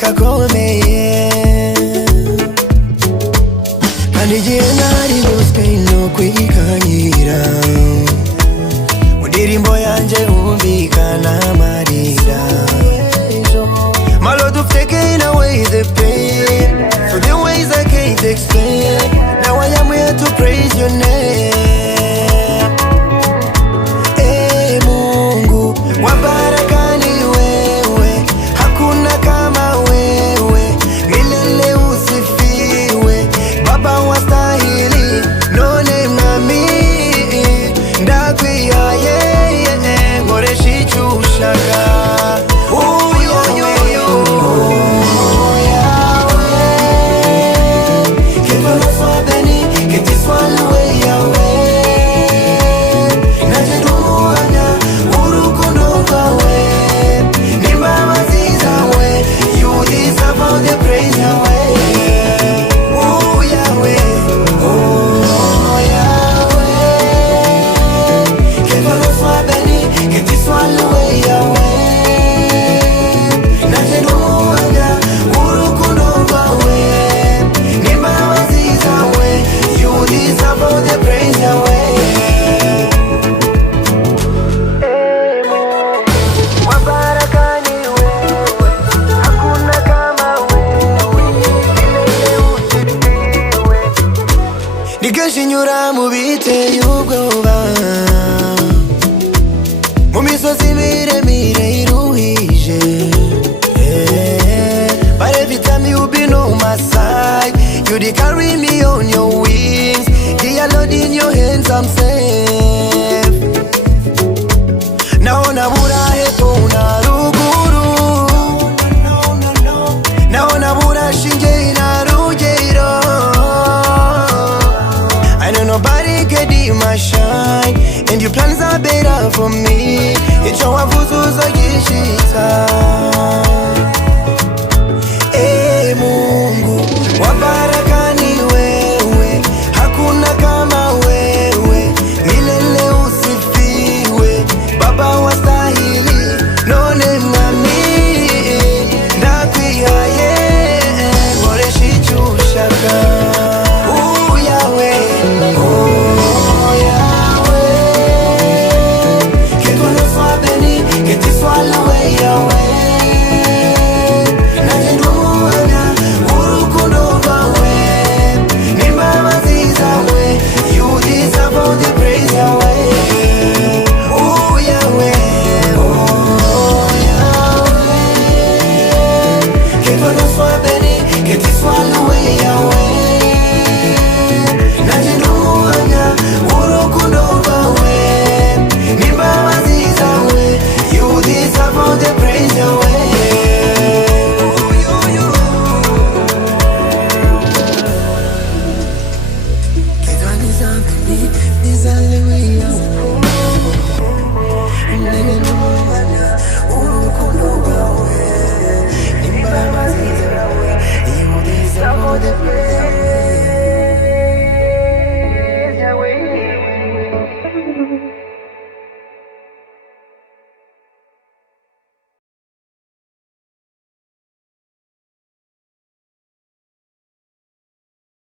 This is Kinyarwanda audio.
kakomeye kandi igihe nari guswe no kwikanyira mu ndirimbo yanjye humvikana amarira. My Lord, you've taken away the pain for the ways I can't explain. Now I am here to praise your name. Hey Mungu wa baraka ni wewe, hakuna kama wewe, milele usifiwe, Baba wastahili, none mwami ndakwihaye nkoresha icyo ushaka. Nigashinyura mu biteye ubwoba, mu misozi miremire iruhije, but every time you been on my side, you did carry me on your wings. Dear Lord, in your hands I'm safe. Naona burahe tuna ruguru, naona bura shinge na rugero. I know nobody can dim my shine, and your plans are better for me. It's your wavuzuza gishita.